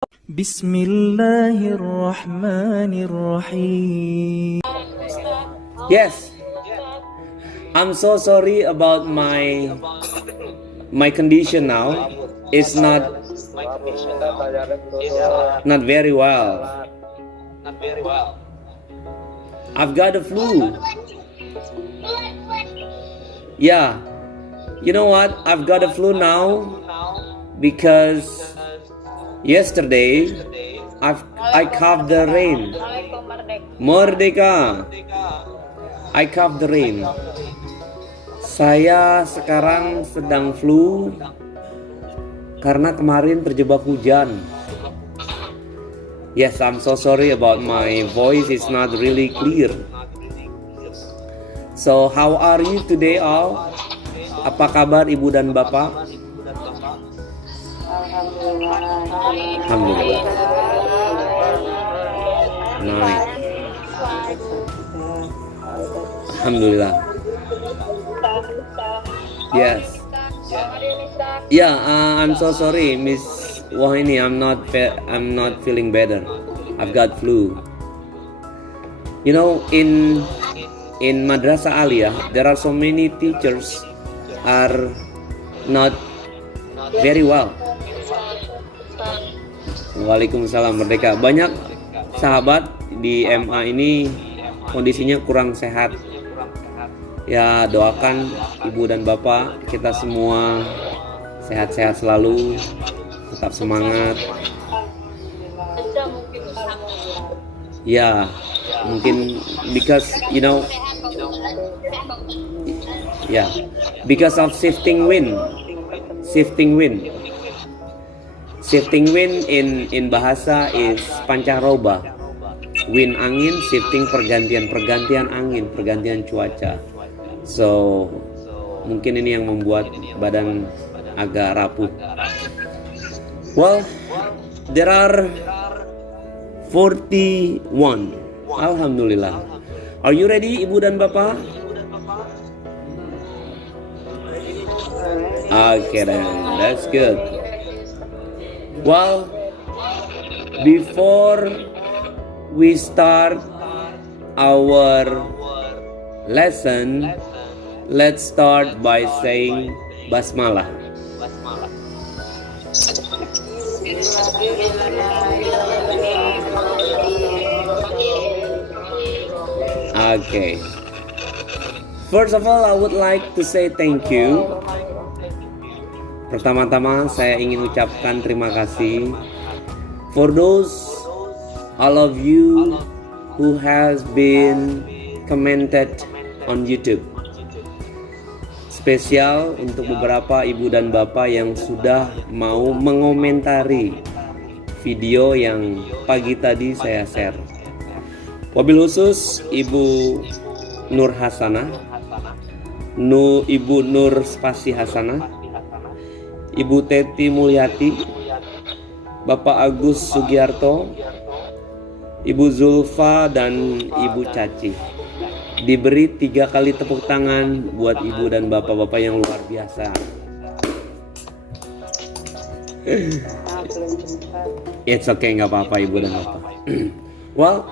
Bismillahirrahmanirrahim. Yes, I'm so sorry about my condition now. It's not very well. I've got a flu. Yeah, you know what? I've got a flu now because yesterday I coughed the rain. Merdeka. I coughed the rain. Saya sekarang sedang flu karena kemarin terjebak hujan. Yes, I'm so sorry about my voice. It's not really clear. So, how are you today all? Apa kabar ibu dan bapak? Alhamdulillah. Nice. Alhamdulillah. Yes. Yeah, I'm so sorry, Miss Wahini. I'm not feeling better. I've got flu. You know, in Madrasah Aliyah, there are so many teachers are not very well. Waalaikumsalam Merdeka. Banyak sahabat di MA ini kondisinya kurang sehat. Ya, doakan ibu dan bapak kita semua sehat-sehat selalu, tetap semangat. Ya, mungkin because because of shifting wind in bahasa is pancaroba. Wind angin, shifting pergantian angin, pergantian cuaca. So mungkin ini yang membuat badan agak rapuh. Well, there are 41. Alhamdulillah. Are you ready, ibu dan bapak? Okay then, that's good. Well, before we start our lesson, let's start by saying basmalah. Okay. First of all, I would like to say thank you. Pertama-tama saya ingin ucapkan terima kasih for all of you who has been commented on YouTube. Spesial untuk beberapa ibu dan bapak yang sudah mau mengomentari video yang pagi tadi saya share. Wabil khusus Ibu Nur Hasanah, Ibu Nur Spasi Hasanah, Ibu Teti Mulyati, Bapak Agus Sugiarto, Ibu Zulfa dan Ibu Caci. Diberi 3 kali tepuk tangan buat ibu dan bapak-bapak yang luar biasa. It's okay, nggak apa-apa ibu dan bapak. Well,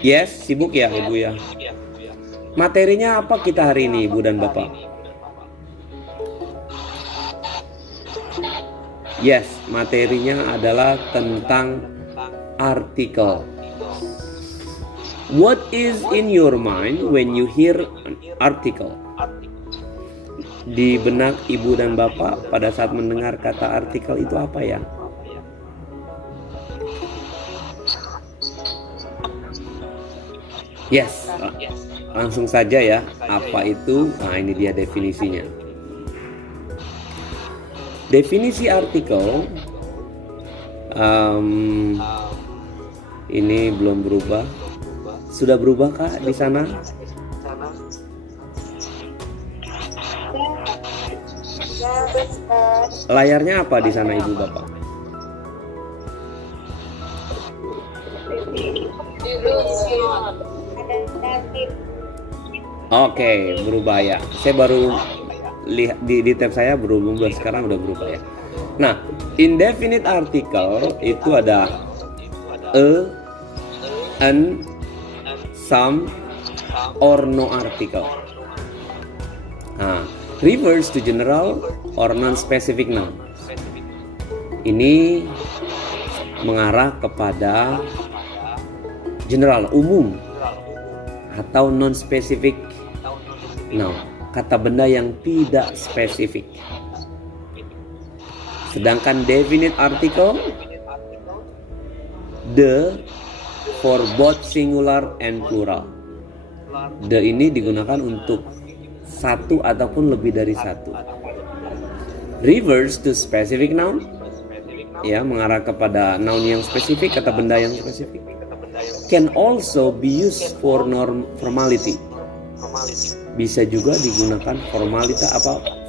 yes, sibuk ya ibu ya. Materinya apa kita hari ini ibu dan bapak? Yes, materinya adalah tentang artikel. What is in your mind when you hear an article? Di benak ibu dan bapak pada saat mendengar kata artikel itu apa ya? Yes, langsung saja ya. Apa itu? Nah, ini dia definisinya. Definisi artikel ini belum berubah. Sudah berubah kah di sana? Layarnya apa di sana ibu bapak? Oke, berubah ya. Saya baru lihat di tab saya berubah, sekarang udah berubah ya. Nah, indefinite article itu ada a, an, some, or no article. Nah, refers to general or non-specific noun. Ini mengarah kepada general, umum, atau non-specific noun, kata benda yang tidak spesifik. Sedangkan definite article, the, for both singular and plural. The ini digunakan untuk satu ataupun lebih dari satu. Refers to specific noun, ya, mengarah kepada noun yang spesifik, kata benda yang spesifik. Can also be used for formality. Bisa juga digunakan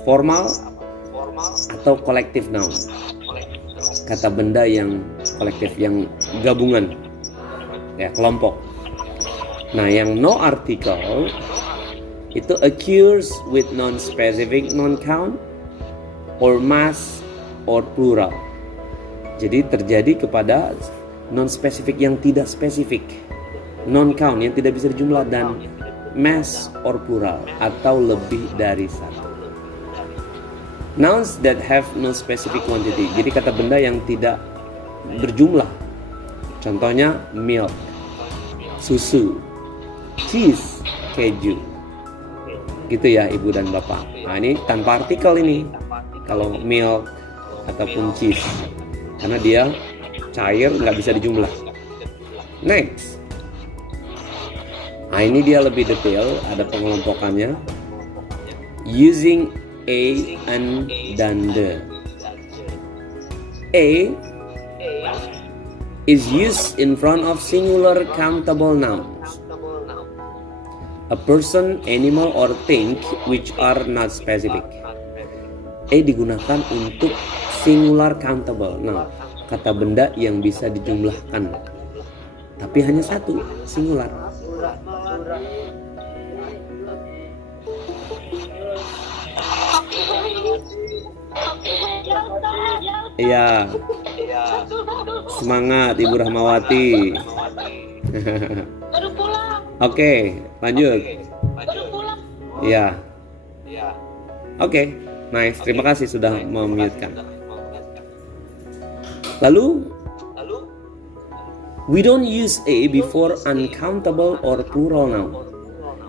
formal atau collective noun, kata benda yang kolektif, yang gabungan, ya, kelompok. Nah, yang no article itu occurs with non-specific non-count or mass or plural. Jadi terjadi kepada non-spesifik yang tidak spesifik, non-count yang tidak bisa dijumlah, dan mass or plural atau lebih dari satu. Nouns that have no specific quantity. Jadi kata benda yang tidak berjumlah. Contohnya milk, susu, cheese, keju. Gitu ya Ibu dan Bapak. Nah, ini tanpa artikel ini. Kalau milk ataupun cheese, karena dia cair, nggak bisa dijumlah. Next. Nah, ini dia lebih detail, ada pengelompokannya. Using a, an, dan the. A is used in front of singular countable nouns. A person, animal, or thing which are not specific. A digunakan untuk singular countable noun, kata benda yang bisa dijumlahkan, tapi hanya satu, singular. Iya. Semangat Ibu Rahmawati. Oke, lanjut. Iya. Oke, nice. Terima kasih sudah memute-kan. Lalu, we don't use a before uncountable or plural noun.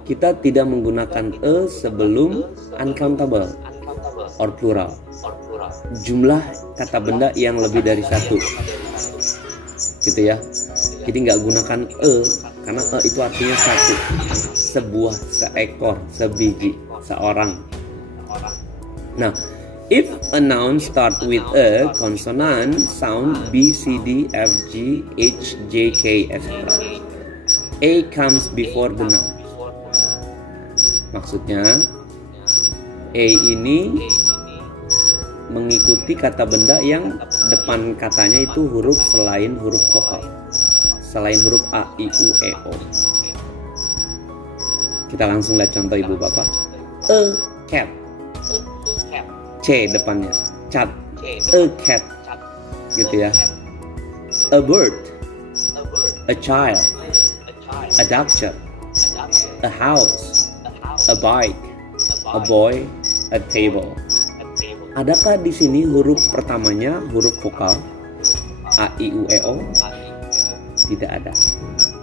Kita tidak menggunakan a sebelum uncountable or plural, jumlah kata benda yang lebih dari satu, gitu ya. Jadi nggak gunakan a, karena a itu artinya satu, sebuah, seekor, sebiji, seorang. Nah, if a noun start with a consonant sound B, C, D, F, G, H, J, K, etc., a comes before the noun. Maksudnya, a ini mengikuti kata benda yang depan katanya itu huruf selain huruf vokal, selain huruf A, I, U, E, O. Kita langsung lihat contoh Ibu Bapak. A cat, C depannya, cat, a cat, gitu ya. A bird, a child, a doctor, a house, a bike, a boy, a table. Adakah di sini huruf pertamanya huruf vokal A, I, U, E, O? Tidak ada,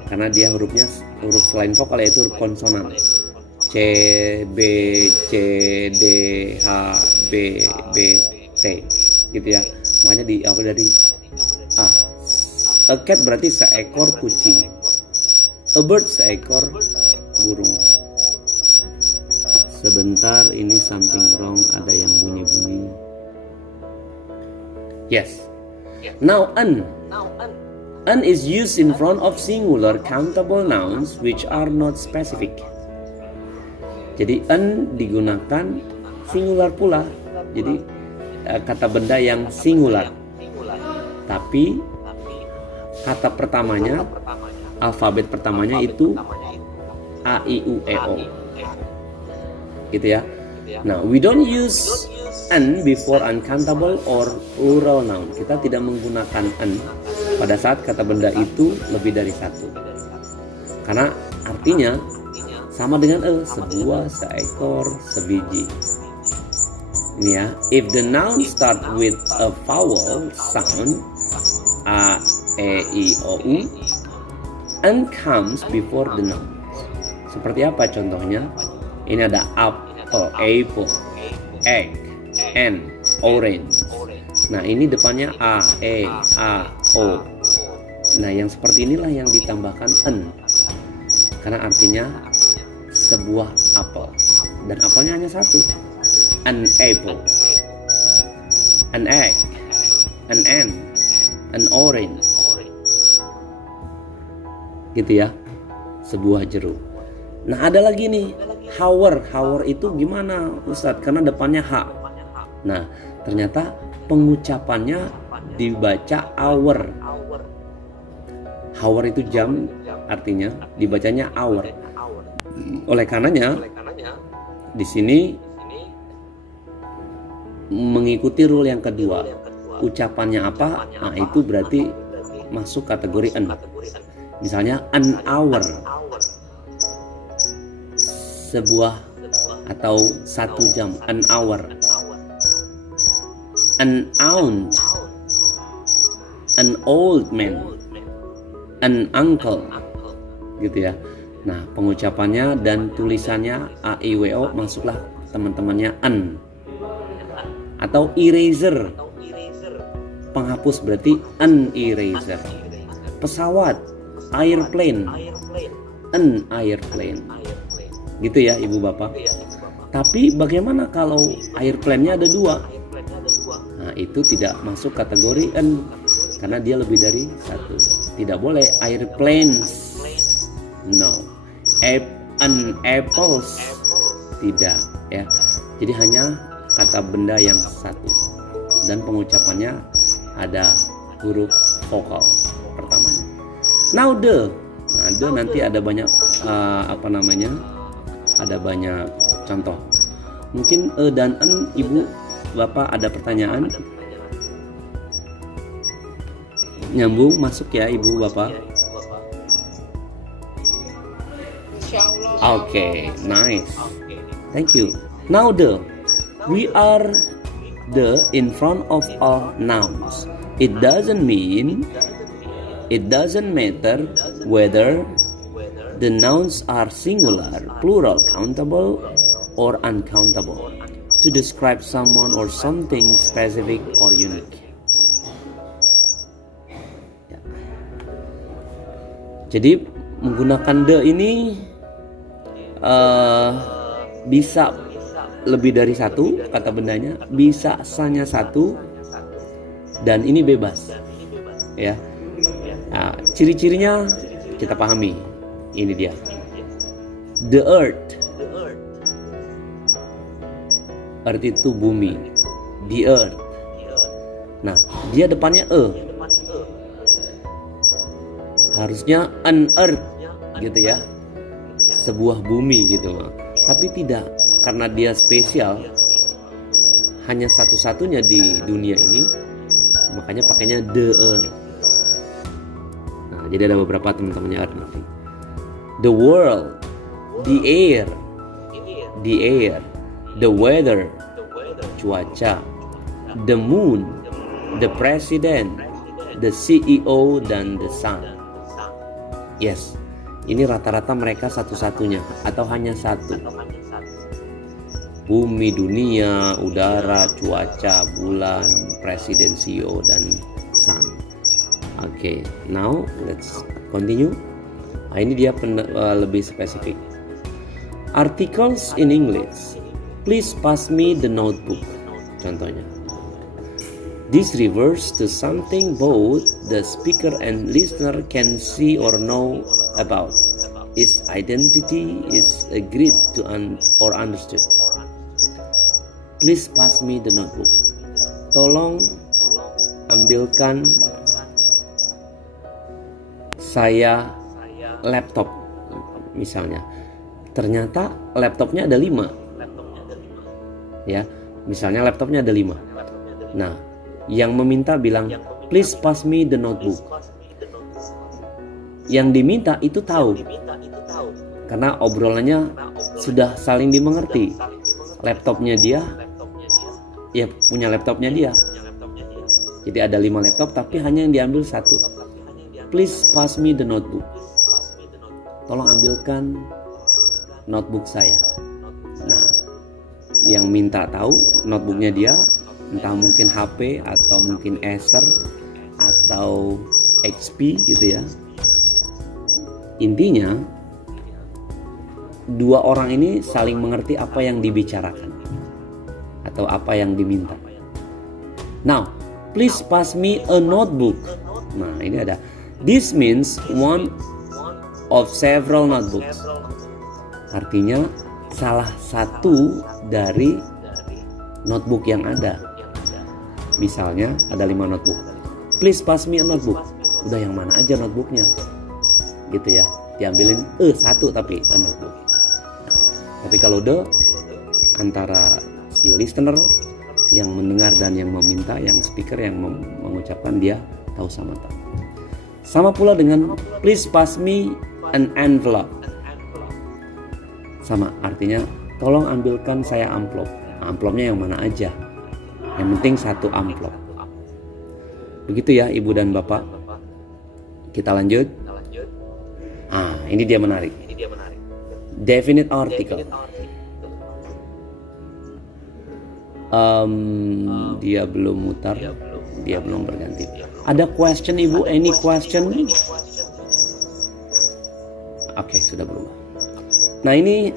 karena dia hurufnya huruf selain vokal, yaitu huruf konsonan. C, B, C, D, H, B, B, T, gitu ya. Makanya diawali dari A. A cat berarti seekor kucing. A bird seekor burung. Sebentar, ini something wrong, ada yang bunyi-bunyi. Yes. Now an. An is used in front of singular countable nouns which are not specific. Jadi an digunakan singular pula. Jadi kata benda yang singular. Tapi kata pertamanya, alfabet pertamanya itu A, I, U, E, O. Gitu ya. Nah, we don't use an before uncountable or plural noun. Kita tidak menggunakan an pada saat kata benda itu lebih dari satu. Karena artinya sama dengan sebuah, seekor, sebiji. Ini ya, if the noun start with a vowel sound a, e, i, o, u, and comes before the noun. Seperti apa contohnya? Ini ada apple, egg, and, orange. Nah, ini depannya a, e, a, o. Nah, yang seperti inilah yang ditambahkan an. Karena artinya sebuah apel. Dan apelnya hanya satu. An apple, an egg, an ant, an orange. Gitu ya, sebuah jeruk. Nah, ada lagi nih, hour itu gimana Ustadz? Karena depannya h. Nah, ternyata pengucapannya dibaca hour. Hour itu jam, artinya dibacanya hour. Oleh karenanya di sini mengikuti rule yang kedua, ucapannya apa, nah itu berarti masuk kategori an. Misalnya an hour, sebuah atau 1 jam, an hour. An aunt, an old man, an uncle, gitu ya. Nah, pengucapannya dan tulisannya a, i, w, o masuklah teman-temannya an. Atau eraser, penghapus berarti an eraser. Pesawat, airplane, an airplane. Gitu ya ibu bapak. Tapi bagaimana kalau airplane-nya ada 2? Nah, itu tidak masuk kategori an karena dia lebih dari 1. Tidak boleh airplanes, no. An apples, tidak ya. Jadi hanya kata benda yang satu dan pengucapannya ada huruf vokal pertamanya. Now the nanti ada banyak ada banyak contoh. Mungkin dan en ibu bapak ada pertanyaan, nyambung masuk ya ibu bapak. Okay, nice, thank you. Now the, we are the in front of all nouns. It doesn't matter whether the nouns are singular, plural, countable, or uncountable to describe someone or something specific or unique. Ya. Jadi menggunakan the ini bisa lebih dari satu kata bendanya, bisa hanya satu, dan ini bebas ya. Nah, ciri-cirinya kita pahami. Ini dia, the earth itu bumi, the earth. Nah, dia depannya harusnya an earth gitu ya, sebuah bumi gitu. Tapi tidak, karena dia spesial, hanya satu-satunya di dunia ini, makanya pakainya the earth. Nah, jadi ada beberapa teman-temannya earth nanti. The world, the air, the weather, cuaca, the moon, the president, the CEO, dan the sun. Yes, ini rata-rata mereka satu-satunya atau hanya satu. Bumi, dunia, udara, cuaca, bulan, presiden, CEO, dan sun. Okay, now let's continue. Nah, ini dia lebih spesifik. Articles in English. Please pass me the notebook. Contohnya. This refers to something both the speaker and listener can see or know about. Its identity is agreed to or understood. Please pass me the notebook. Tolong ambilkan saya laptop misalnya. Ternyata laptopnya ada 5. Ya, misalnya laptopnya ada 5. Nah, yang meminta bilang, please pass me the notebook. Yang diminta itu tahu, karena obrolannya sudah saling dimengerti. Laptopnya dia, ya punya laptopnya dia. Jadi ada 5 laptop, tapi hanya yang diambil 1. Please pass me the notebook. Tolong ambilkan notebook saya. Nah, yang minta tahu notebooknya dia, entah mungkin HP atau mungkin Acer atau XP gitu ya. Intinya, 2 orang ini saling mengerti apa yang dibicarakan atau apa yang diminta. Now, please pass me a notebook. Nah, ini ada. This means one of several notebooks. Artinya salah satu dari notebook yang ada. Misalnya ada 5 notebook. Please pass me a notebook. Udah yang mana aja notebooknya? Gitu ya. Diambilin 1 tapi a notebook. Tapi kalau antara si listener yang mendengar dan yang meminta, yang speaker yang mengucapkan, dia tahu sama tahu. Sama pula dengan please pass me an envelope. Sama artinya tolong ambilkan saya amplop. Amplopnya yang mana aja. Yang penting 1 amplop. Begitu ya Ibu dan Bapak. Kita lanjut. Ini dia menarik. Definite article. Dia belum mutar. Dia belum berganti. Ada question Ibu? Any question? Oke, sudah berubah. Nah ini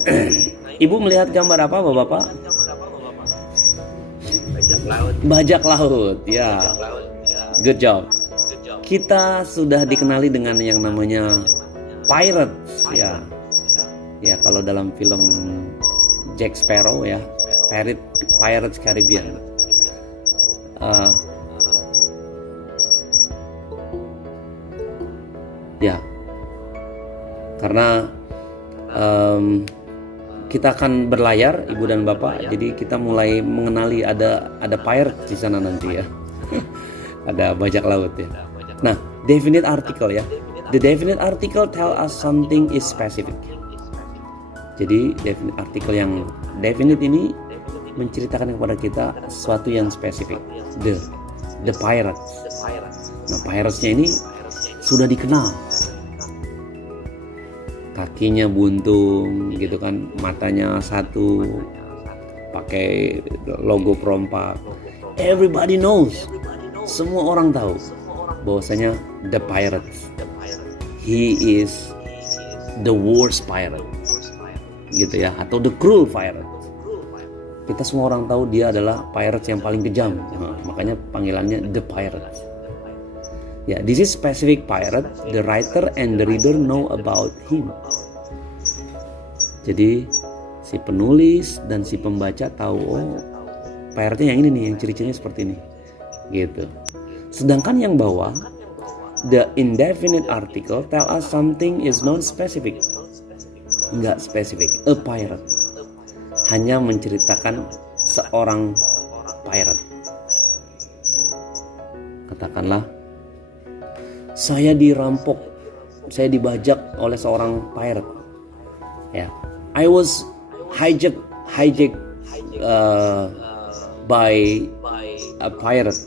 Ibu melihat gambar apa Bapak? Bajak laut. Ya. Good job. Kita sudah dikenali dengan yang namanya pirates ya. Ya, kalau dalam film Jack Sparrow ya, Pirates Caribbean. Ya. Karena kita akan berlayar Ibu dan Bapak, jadi kita mulai mengenali ada pirate di sana nanti ya. Ada bajak laut ya. Nah, definite article ya. The definite article tell us something is specific. Jadi definite article yang definite ini menceritakan kepada kita sesuatu yang spesifik. The pirates. Nah, piratesnya ini sudah dikenal. Kakinya buntung gitu kan, matanya 1, pakai logo perompak. Everybody knows. Semua orang tahu bahwasanya the pirates. He is the worst pirate. Gitu ya, atau the cruel pirate. Kita semua orang tahu dia adalah pirates yang paling kejam. Nah, makanya panggilannya the pirates. Ya, this is specific pirate. The writer and the reader know about him. Jadi si penulis dan si pembaca tahu, oh pirate-nya yang ini nih, yang ciri-cirinya seperti ini. Gitu. Sedangkan yang bawah, the indefinite article tell us something is non-specific. Enggak spesifik. A pirate. Hanya menceritakan seorang pirate. Katakanlah, saya dirampok, saya dibajak oleh seorang pirate. Ya, I was hijacked by a pirate.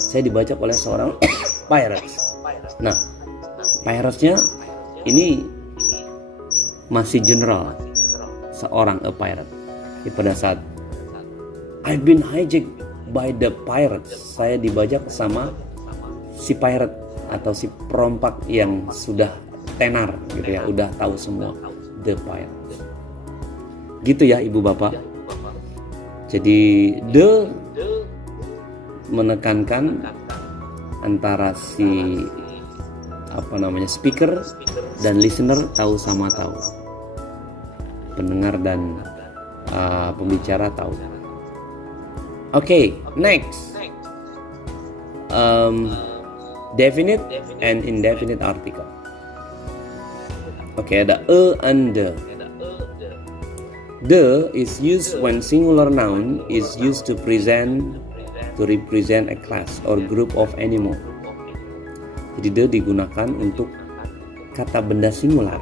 Saya dibajak oleh seorang pirate. Nah, piratesnya ini masih general, seorang a pirate. Jadi pada saat I've been hijacked by the pirates, saya dibajak sama si pirate atau si perompak yang sudah tenar gitu ya, udah tahu semua, the pirate. Gitu ya Ibu Bapak. Jadi the menekankan antara si speaker dan listener tahu sama tahu. Pendengar dan pembicara tahu. Okay, next. Definite and indefinite article. Okay, ada a and the. The is used when singular noun is used to represent a class or group of animal. Jadi the digunakan untuk kata benda singular.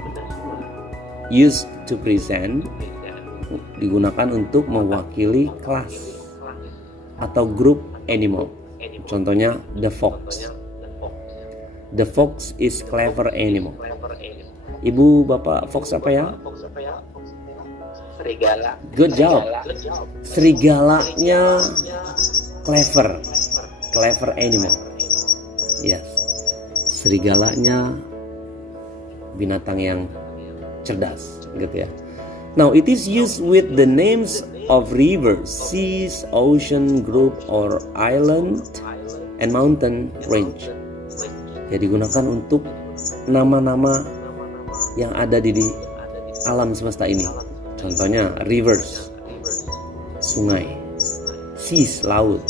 Used to present digunakan untuk mewakili kelas atau grup animal. Contohnya the fox. The fox is clever animal. Ibu bapak, fox apa ya? Serigala. Good job. Serigalanya clever animal. Yes. Serigalanya binatang yang cerdas, gitu ya. Now it is used with the names of rivers, seas, ocean, group, or island, and mountain range. Ya, digunakan untuk nama-nama yang ada di alam semesta ini. Contohnya rivers, sungai, seas, laut,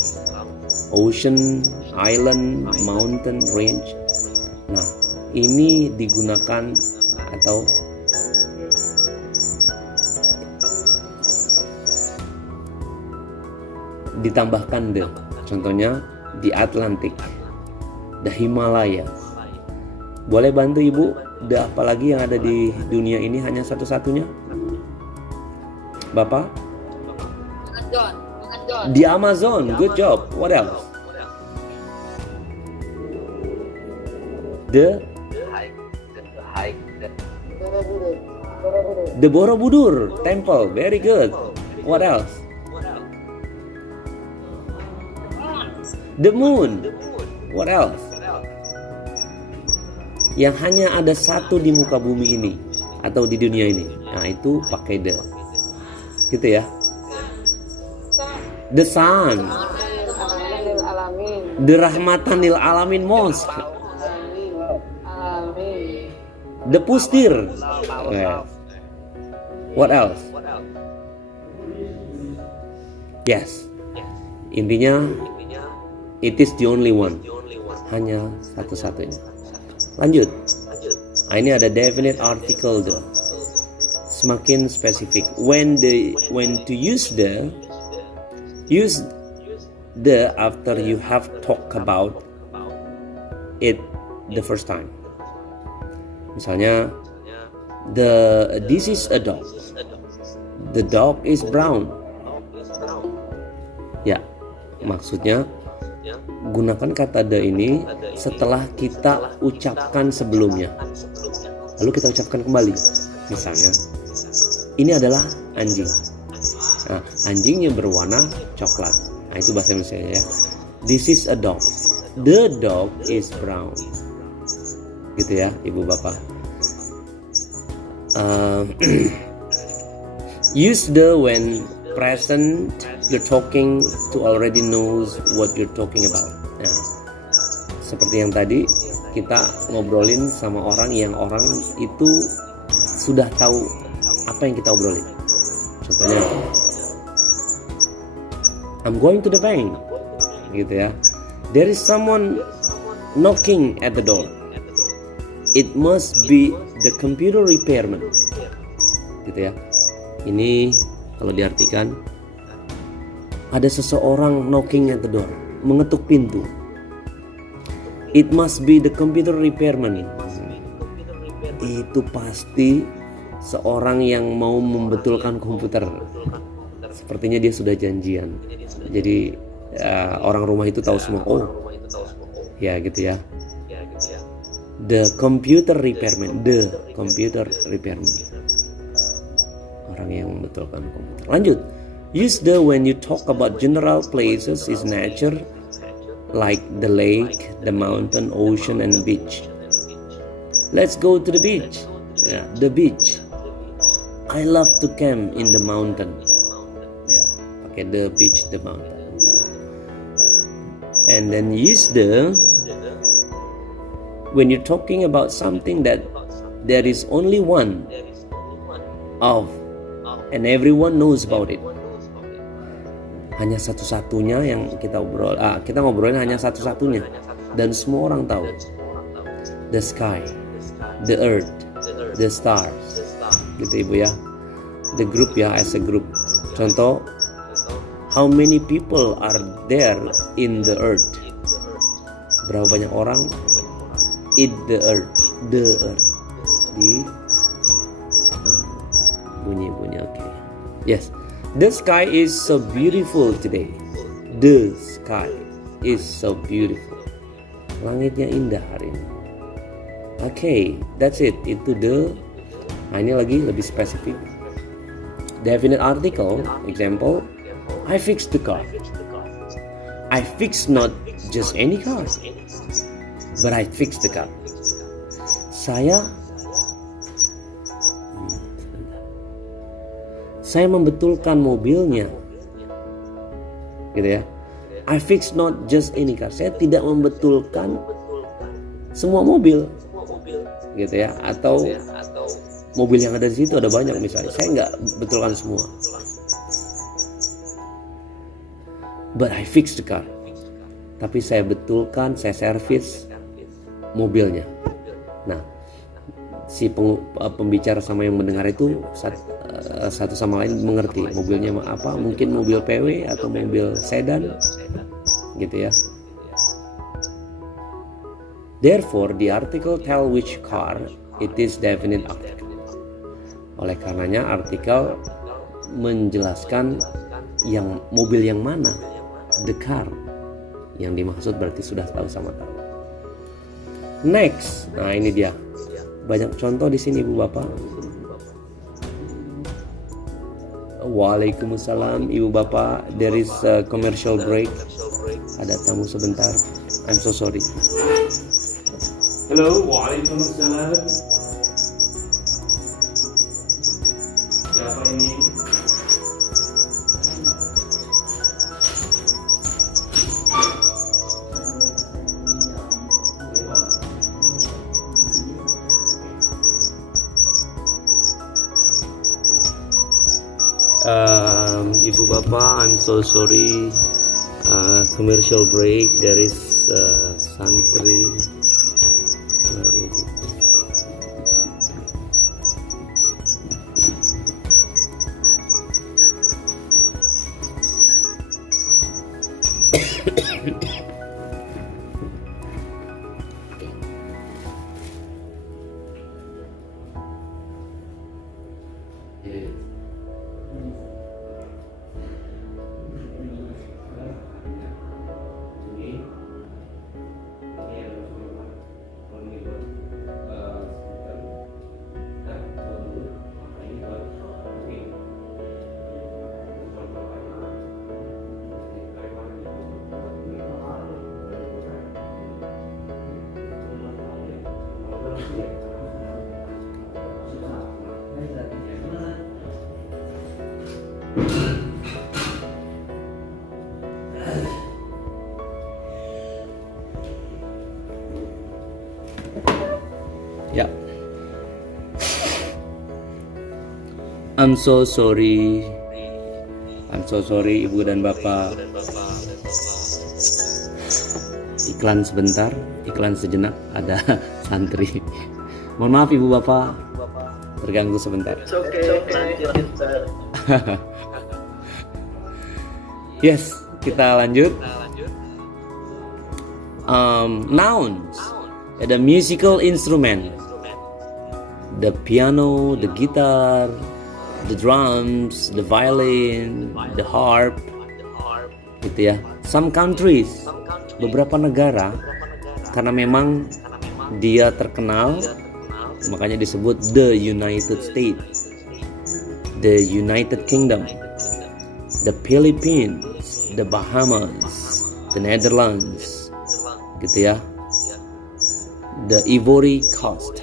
ocean, island, mountain range. Nah, ini digunakan atau ditambahkan the. Contohnya the Atlantic, the Himalaya. Boleh bantu ibu? The apalagi yang ada di dunia ini hanya satu-satunya? Bapak? Amazon. The Amazon. Good job. What else? The Borobudur Temple. Very good. What else? The moon. What else? Yang hanya ada satu di muka bumi ini atau di dunia ini. Nah, itu pakai the. Gitu ya. The sun. The Rahmatan lil Alamin Mosque. The Pustir. What else? Yes. Intinya it is the only one. Hanya satu-satunya. Lanjut. Nah, ini ada definite article the. Semakin spesifik. When to use the after you have talked about it the first time. Misalnya this is a dog. The dog is brown. Ya, maksudnya gunakan kata the ini setelah kita ucapkan sebelumnya. Lalu kita ucapkan kembali. Misalnya, ini adalah anjing. Nah, anjingnya berwarna coklat. Nah, itu bahasa Indonesia ya. This is a dog. The dog is brown. Gitu ya, ibu bapak. Use the when present. You're talking to already knows what you're talking about. Nah, seperti yang tadi kita ngobrolin sama orang yang orang itu sudah tahu apa yang kita obrolin. Contohnya, I'm going to the bank, gitu ya. There is someone knocking at the door. It must be the computer repairman, gitu ya. Ini kalau diartikan, ada seseorang knocking at the door, mengetuk pintu. It must be the computer repairman. Itu pasti seorang yang mau membetulkan komputer. Sepertinya dia sudah janjian. Jadi orang rumah itu tahu semua. Oh, ya gitu ya. The computer repairman. The computer repairman. Orang yang membetulkan komputer. Lanjut. Use the when you talk about general places is nature, like the lake, the mountain, ocean, and beach. Let's go to the beach. Yeah, the beach. I love to camp in the mountain. Ya, pakai the beach, the mountain. And then use the when you're talking about something that there is only one of and everyone knows about it. Hanya satu-satunya yang kita ngobrolin hanya satu-satunya dan semua orang tahu. The sky, the earth, the stars. Gitu ibu ya. the group ya, as a group. Contoh, how many people are there in the earth? Berapa banyak orang in the earth? Di bunyi oke. Yes, the sky is so beautiful today. The sky is so beautiful. Langitnya indah hari ini. Okay, that's it. Itu the. Nah, ini lagi lebih spesifik. Definite article, example, I fixed the car. I fixed not just any car, but I fixed the car. Saya membetulkan mobilnya, gitu ya. I fixed not just any car. Saya tidak membetulkan semua mobil, gitu ya. Atau mobil yang ada di situ ada banyak misalnya. Saya nggak betulkan semua. But I fixed the car. Tapi saya betulkan, saya servis mobilnya. Nah, si pembicara sama yang mendengar itu satu sama lain mengerti mobilnya apa. Mungkin mobil PW atau mobil sedan, gitu ya. Therefore, the article tell which car it is definite article. Oleh karenanya artikel menjelaskan yang mobil yang mana, the car yang dimaksud, berarti sudah tahu sama tahu. Next, nah ini dia, banyak contoh di sini Ibu Bapak. Waalaikumsalam Ibu Bapak, there is a commercial break. Ada tamu sebentar. I'm so sorry. Hello, waalaikumsalam. Siapa ini? Ibu Bapak, I'm so sorry. Commercial break. There is santri. Where is it? Ya. I'm so sorry Ibu dan Bapak. Iklan sebentar, iklan sejenak, ada santri. Mohon maaf Ibu Bapak, terganggu sebentar. Yes, kita lanjut. Nouns, ada musical instrument, the piano, the guitar, the drums, the violin, the harp, gitu ya. Some countries, beberapa negara, karena memang dia terkenal, makanya disebut the United States, the United Kingdom, the Philippines, the Bahamas, the Netherlands, gitu ya. The Ivory Coast.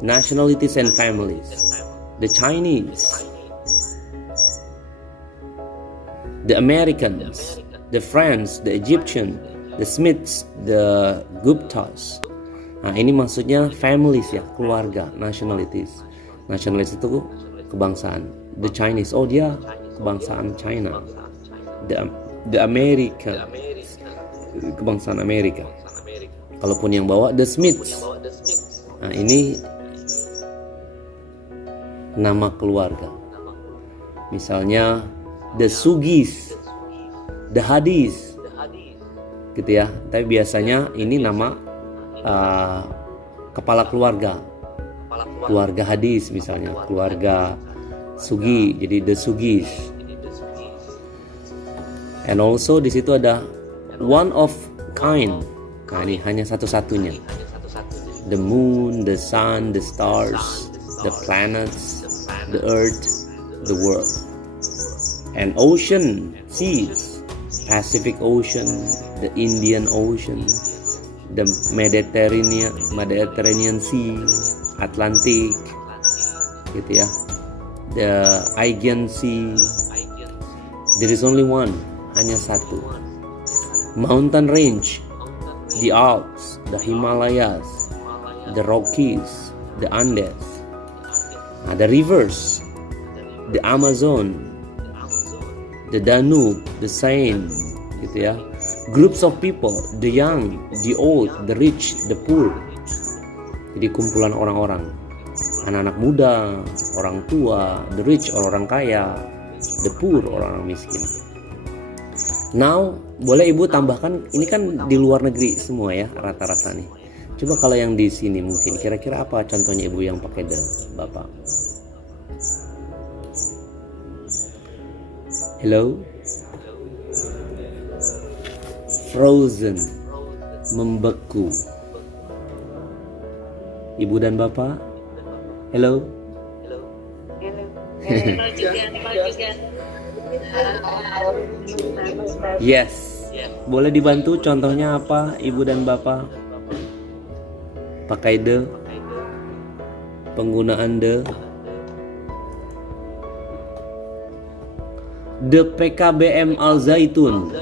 Nationalities and families, the Chinese, the Americans, the French, the Egyptian, the Smiths, the Guptas. Nah, ini maksudnya families ya, keluarga. Nationalities itu kebangsaan. The Chinese, oh dia kebangsaan China. The American, kebangsaan Amerika. Kalaupun yang bawa the Smiths, nah ini nama keluarga. Misalnya the Sugis, the Hadis, gitu ya. Tapi biasanya ini nama kepala keluarga Hadis, misalnya keluarga Sugi, jadi the Sugis. And also di situ ada one of kind. Nah, ini hanya satu-satunya. The moon, the sun, the stars, the planets, the earth, the world. And ocean, seas, Pacific Ocean, the Indian Ocean, the Mediterranean Sea, Atlantic, gitu ya. The Aegean Sea. There is only one, hanya satu. Mountain range, the Alps, the Himalayas, the Rockies, the Andes. The rivers, the Amazon, the Danube, the Seine, gitu ya. Groups of people, the young, the old, the rich, the poor. Jadi kumpulan orang-orang, anak-anak muda, orang tua, the rich, orang kaya, the poor, orang-orang miskin. Now, boleh Ibu tambahkan, ini kan di luar negeri semua ya rata-rata nih. Coba kalau yang di sini mungkin kira-kira apa contohnya Ibu yang pakai the, Bapak? Hello? Frozen, membeku. Ibu dan Bapak? Hello? Yes. Boleh dibantu contohnya apa Ibu dan Bapak? Pakai the, penggunaan the PKBM Al Zaitun,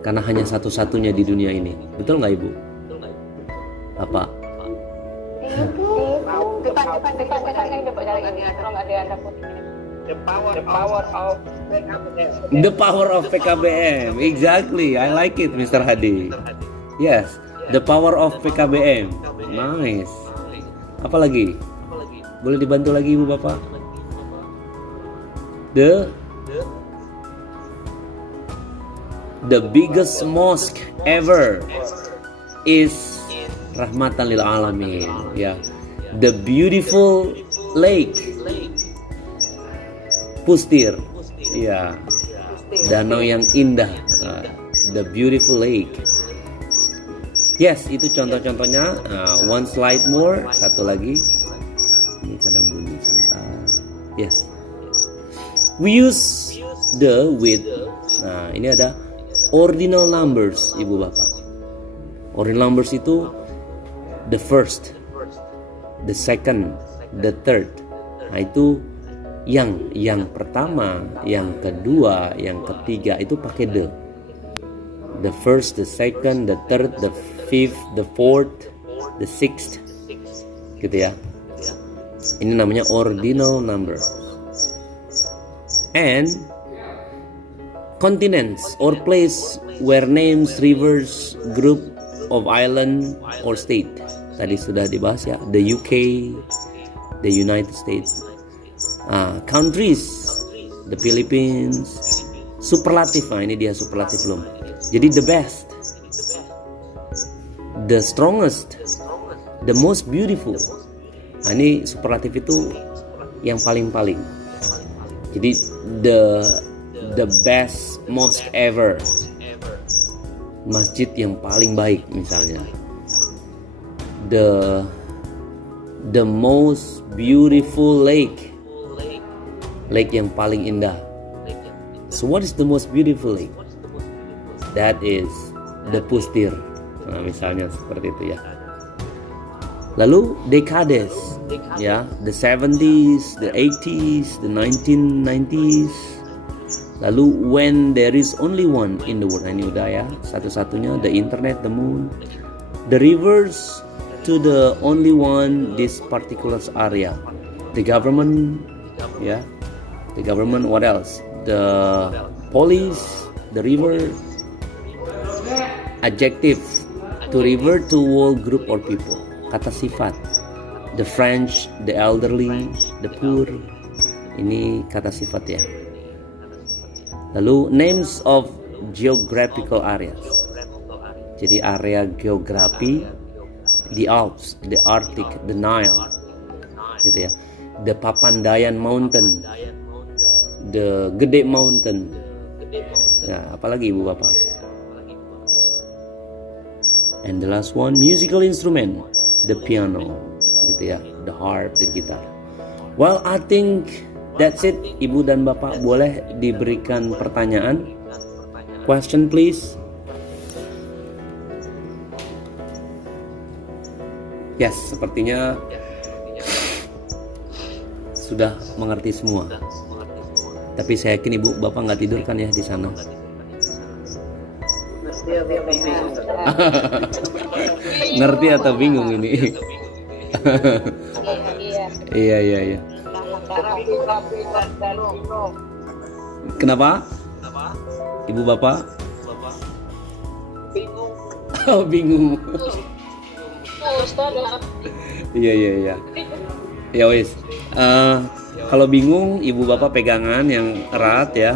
karena hanya satu-satunya di dunia ini. Betul nggak Ibu? Apa? The power of PKBM. Exactly. I like it, Mr. Hadi. Yes. The power of PKBM. Nice. Apa lagi? Boleh dibantu lagi Ibu Bapak? The biggest mosque ever is rahmatan lil alamin. Ya. The beautiful lake. Pustir. Ya. Danau yang indah. The beautiful lake. Yes, itu contoh-contohnya. One slide more, satu lagi. Ini kadang bunyi sebentar. Yes. We use the with. Nah, ini ada ordinal numbers, Ibu Bapak. Ordinal numbers itu the first, the second, the third. Nah, itu yang pertama, yang kedua, yang ketiga itu pakai the. The first, the second, the third, the fifth, the fourth, the sixth, gitu ya. Ini namanya ordinal number. And continents or place where names, rivers, group of island or state. Tadi sudah dibahas ya. The UK, the United States. Countries, the Philippines. Superlatif, ini dia superlatif belum. Jadi the best, the strongest, the most beautiful. Nah, ini superlatif itu yang paling-paling. Jadi the best mosque ever, masjid yang paling baik misalnya. The most beautiful lake, lake yang paling indah. So what is the most beautiful lake? That is the Pustir. Nah, misalnya seperti itu ya. Lalu decades, ya, the 70s, the 80s, the 1990s. Lalu when there is only one in the world. Nah, ini udah ya, satu-satunya, the internet, the moon. The rivers to the only one this particular area. The government, ya. The government, what else? The police, the river. Adjective, to refer to whole group or people. Kata sifat, the French, the elderly, the poor. Ini kata sifat ya. Lalu names of geographical areas. Jadi area geografi, the Alps, the Arctic, the Nile, gitu ya. The Papandayan Mountain, the Gede Mountain. Ya, apalagi ibu bapak. And the last one, musical instrument, the piano, gitu ya, the harp, the guitar. Well, I think that's it. Ibu dan bapak boleh diberikan pertanyaan. Question please. Yes, sepertinya sudah mengerti semua. Tapi saya yakin ibu bapak nggak tidur kan ya di sana. Ngerti atau bingung ini? Iya. Kenapa? Ibu bapak? Bingung. Oh, bingung. Iya. Ya wis. Kalau bingung, ibu bapak pegangan yang erat ya.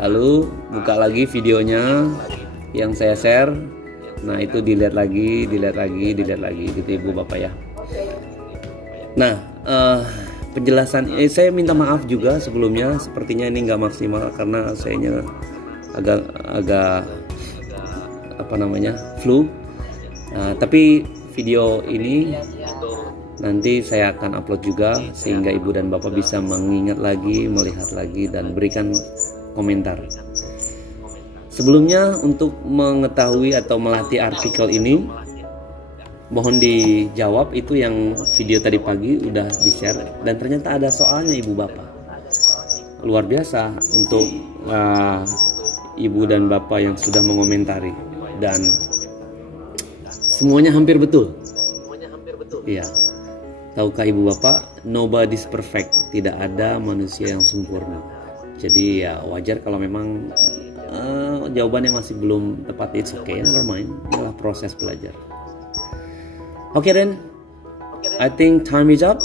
Lalu buka lagi videonya yang saya share. Nah itu dilihat lagi gitu ibu bapak ya. Nah penjelasan saya minta maaf juga sebelumnya. Sepertinya ini nggak maksimal karena sayanya agak flu. Tapi video ini nanti saya akan upload juga sehingga ibu dan bapak bisa mengingat lagi, melihat lagi dan berikan komentar. Sebelumnya untuk mengetahui atau melatih artikel ini mohon dijawab itu yang video tadi pagi udah di-share dan ternyata ada soalnya ibu bapak. Luar biasa untuk ibu dan bapak yang sudah mengomentari dan semuanya hampir betul. Iya. Tahukah ibu bapak, nobody's perfect, tidak ada manusia yang sempurna. Jadi ya wajar kalau memang jawabannya masih belum tepat. It's okay, never mind. Inilah proses belajar. Okay then, I think time is up.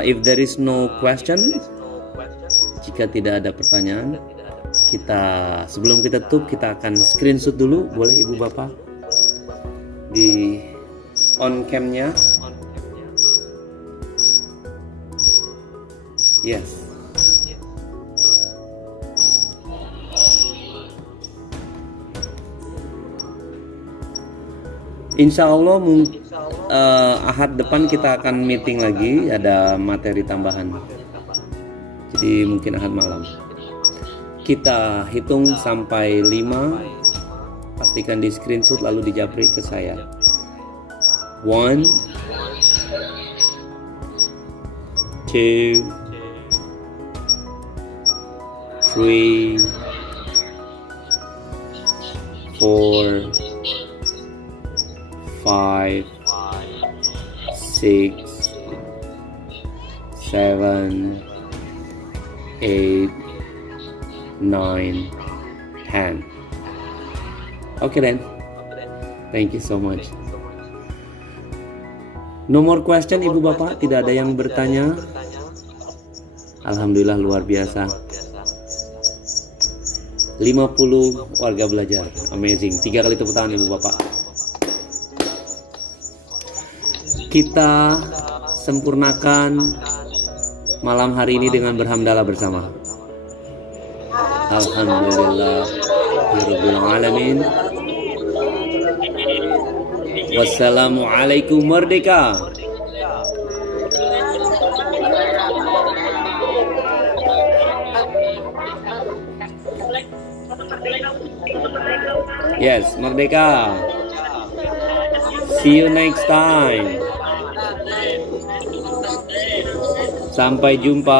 If there is no question, jika tidak ada pertanyaan, sebelum kita tutup kita akan screenshot dulu, boleh ibu bapak di on cam-nya. Yes. Insya Allah Ahad depan kita akan meeting lagi, ada materi tambahan. Jadi mungkin Ahad malam. Kita hitung sampai 5. Pastikan di screenshot lalu dijapri ke saya. 1 2 3 4 5 6 7 8 9 10. Okay then. Thank you so much. No more question ibu bapak, tidak ada yang bertanya. Alhamdulillah luar biasa. 50 warga belajar. Amazing. 3 kali tepuk tangan ibu bapak. Kita sempurnakan malam hari ini dengan berhamdalah bersama. Alhamdulillah Rabbil Alamin. Wassalamualaikum merdeka. Yes, merdeka. See you next time. Sampai jumpa.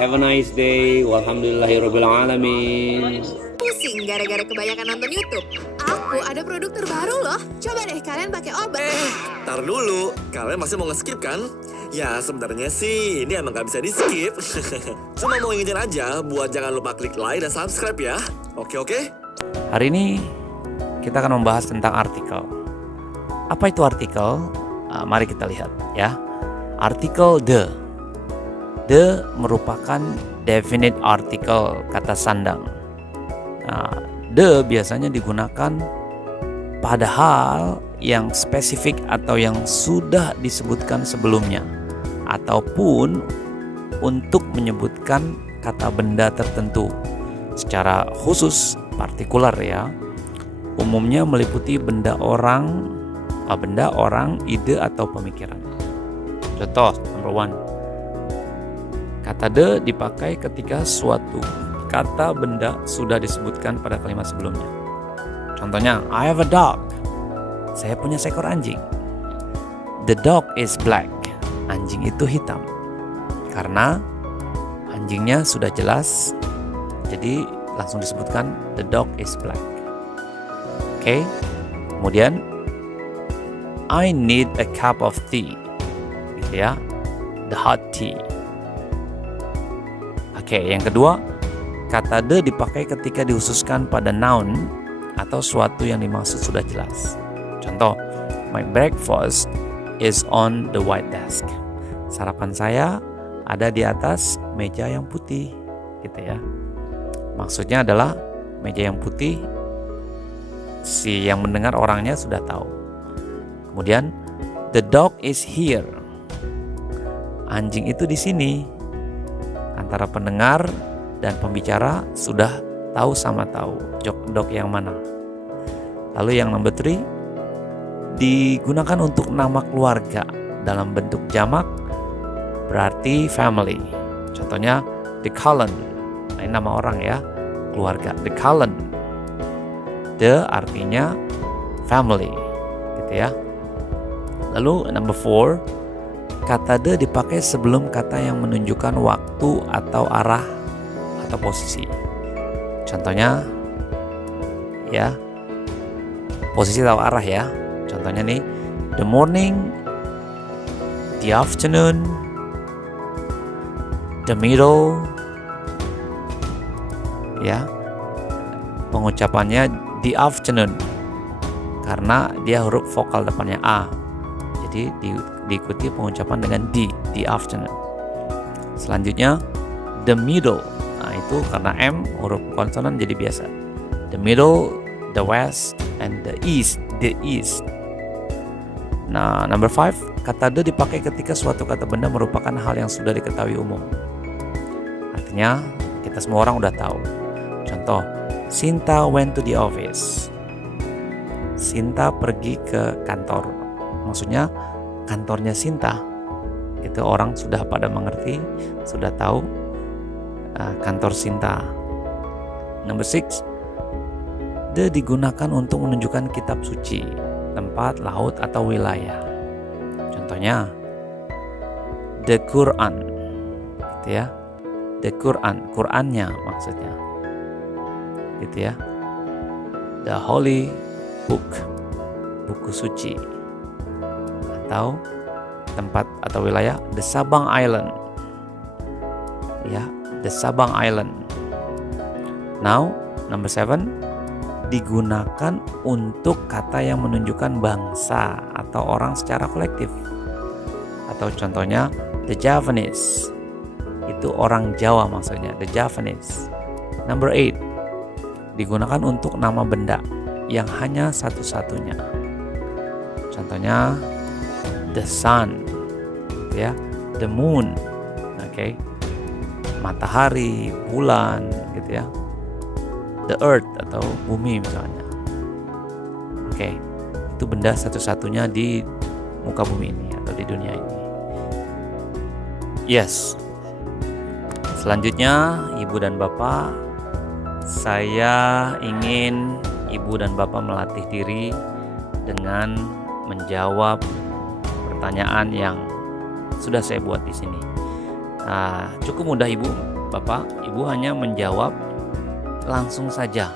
Have a nice day. Walhamdulillahirabbil alamin. Pusing gara-gara kebanyakan nonton YouTube. Aku ada produk terbaru loh. Coba deh kalian pakai obat. Tar dulu, kalian masih mau nge-skip kan? Ya sebenarnya sih ini emang gak bisa di-skip. Cuma mau ingetin aja buat jangan lupa klik like dan subscribe ya. Oke? Hari ini kita akan membahas tentang artikel. Apa itu artikel? Mari kita lihat ya. Artikel the. The merupakan definite article, kata sandang. Nah, the biasanya digunakan pada hal yang spesifik atau yang sudah disebutkan sebelumnya, ataupun untuk menyebutkan kata benda tertentu secara khusus, partikular ya. Umumnya meliputi benda orang, ide atau pemikiran. Contoh number 1. Kata the dipakai ketika suatu kata benda sudah disebutkan pada kalimat sebelumnya. Contohnya, I have a dog. Saya punya seekor anjing. The dog is black. Anjing itu hitam. Karena anjingnya sudah jelas, jadi langsung disebutkan the dog is black. Oke. Kemudian, I need a cup of tea. Gitu ya. The hot tea. Oke, yang kedua, kata the dipakai ketika dihususkan pada noun atau suatu yang dimaksud sudah jelas. Contoh, my breakfast is on the white desk. Sarapan saya ada di atas meja yang putih, gitu ya. Maksudnya adalah meja yang putih, si yang mendengar orangnya sudah tahu. Kemudian, the dog is here. Anjing itu di sini. Antara pendengar dan pembicara sudah tahu sama tahu dog yang mana. Lalu yang number 3, digunakan untuk nama keluarga dalam bentuk jamak, berarti family. Contohnya the Cullen. Nah, ini nama orang ya, keluarga. The Cullen. The artinya family, gitu ya. Lalu number 4, kata the dipakai sebelum kata yang menunjukkan waktu atau arah atau posisi. Contohnya ya, posisi atau arah ya. Contohnya nih, the morning, the afternoon, the middle. Ya. Pengucapannya the afternoon karena dia huruf vokal depannya A. Jadi diikuti pengucapan dengan the afternoon. Selanjutnya the middle. Nah, itu karena M huruf konsonan jadi biasa. The middle, the west, and the east. The east. Nah, number 5, kata the dipakai ketika suatu kata benda merupakan hal yang sudah diketahui umum. Artinya kita semua orang udah tahu. Contoh, Sinta went to the office. Sinta pergi ke kantor. Maksudnya kantornya Sinta. Itu orang sudah pada mengerti, sudah tahu kantor Sinta. Number 6, the digunakan untuk menunjukkan kitab suci, tempat, laut, atau wilayah. Contohnya the Quran, gitu ya. The Quran, Qurannya maksudnya, gitu ya. The Holy Book, buku suci. Atau tempat atau wilayah, the Sabang Island, ya, the Sabang Island. Now, number 7, digunakan untuk kata yang menunjukkan bangsa atau orang secara kolektif. Atau contohnya the Javanese, itu orang Jawa maksudnya, the Javanese. Number 8, digunakan untuk nama benda yang hanya satu-satunya. Contohnya the sun, ya, the moon, oke, matahari, bulan, gitu ya, the earth atau bumi misalnya. Oke, itu benda satu-satunya di muka bumi ini atau di dunia ini. Yes. Selanjutnya, Ibu dan Bapak, saya ingin Ibu dan Bapak melatih diri dengan menjawab pertanyaan yang sudah saya buat di sini. Nah, cukup mudah Ibu, Bapak. Ibu hanya menjawab langsung saja.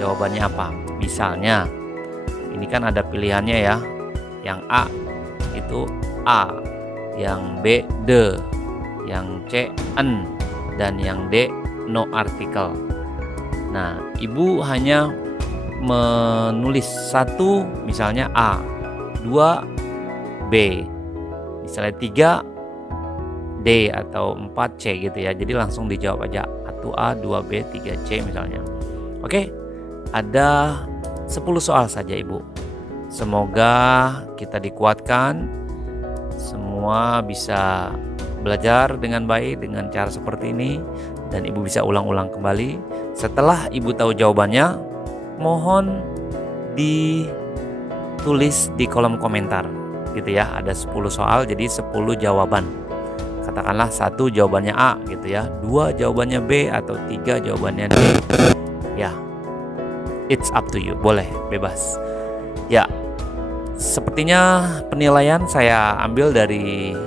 Jawabannya apa? Misalnya, ini kan ada pilihannya ya. Yang A itu A, yang B the, yang C en, dan yang D no article. Nah, Ibu hanya menulis satu, misalnya A, 2 B. Misalnya 3 D atau 4 C gitu ya. Jadi langsung dijawab aja 1A, 2B, 3C misalnya. Oke, ada 10 soal saja Ibu. Semoga kita dikuatkan, semua bisa belajar dengan baik dengan cara seperti ini, dan Ibu bisa ulang-ulang kembali. Setelah Ibu tahu jawabannya, mohon ditulis di kolom komentar gitu ya. Ada 10 soal jadi 10 jawaban. Katakanlah 1 jawabannya A gitu ya, 2 jawabannya B, atau 3 jawabannya D. Ya, it's up to you, boleh, bebas. Ya, sepertinya penilaian saya ambil dari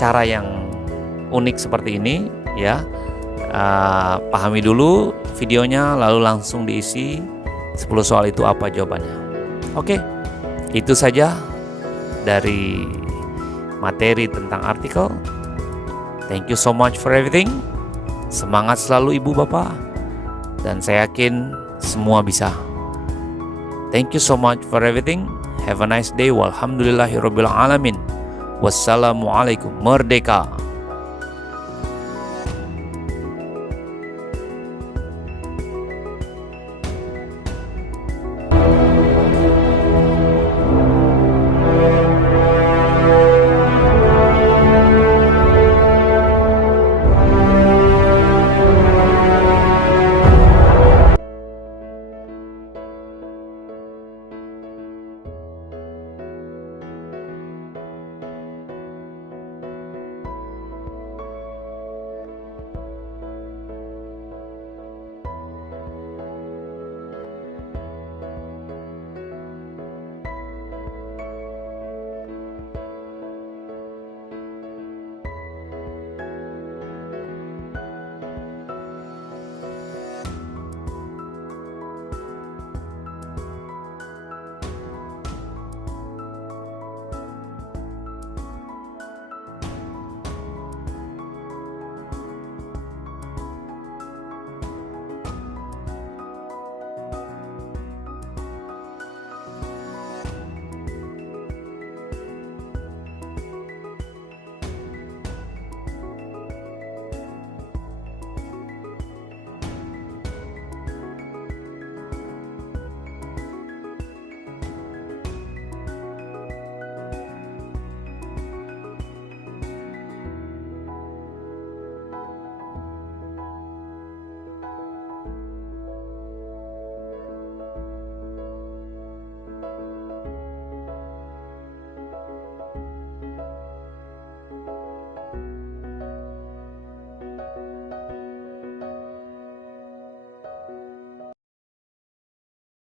cara yang unik seperti ini ya. Pahami dulu videonya, lalu langsung diisi 10 soal itu apa jawabannya. Oke, itu saja dari materi tentang artikel. Thank you so much for everything. Semangat selalu Ibu Bapak, dan saya yakin semua bisa. Thank you so much for everything. Have a nice day. Walhamdulillahirabbil alamin. Wassalamualaikum. Merdeka.